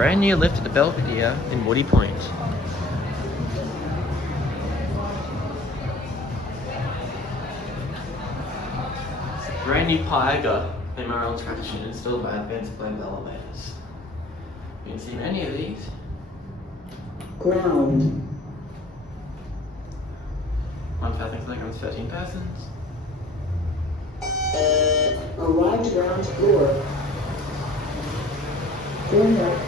brand new lift at the Belvedere in Woody Point. It's a brand new Piager MRL traction installed by Advanced Blend Elevators. You can see many of these. Ground. 1,000 kilograms, 13 persons. Arrived ground floor. Going up.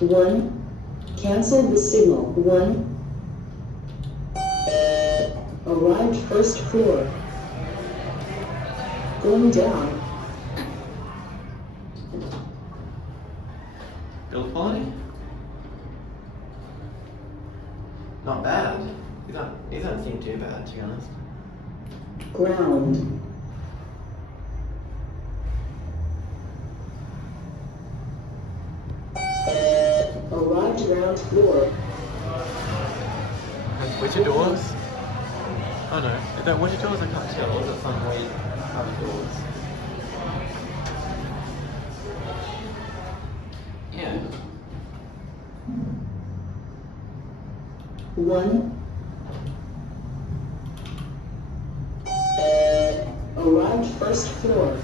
One. Cancel the signal. One. Arrived first floor. Going down. Build quality? Not bad. These don't seem too bad, to be honest. Ground. Arrived ground floor. Wittur doors? Oh no, is that Wittur doors? I can't tell. Or is it some weird other doors? Yeah. One. Arrived first floor.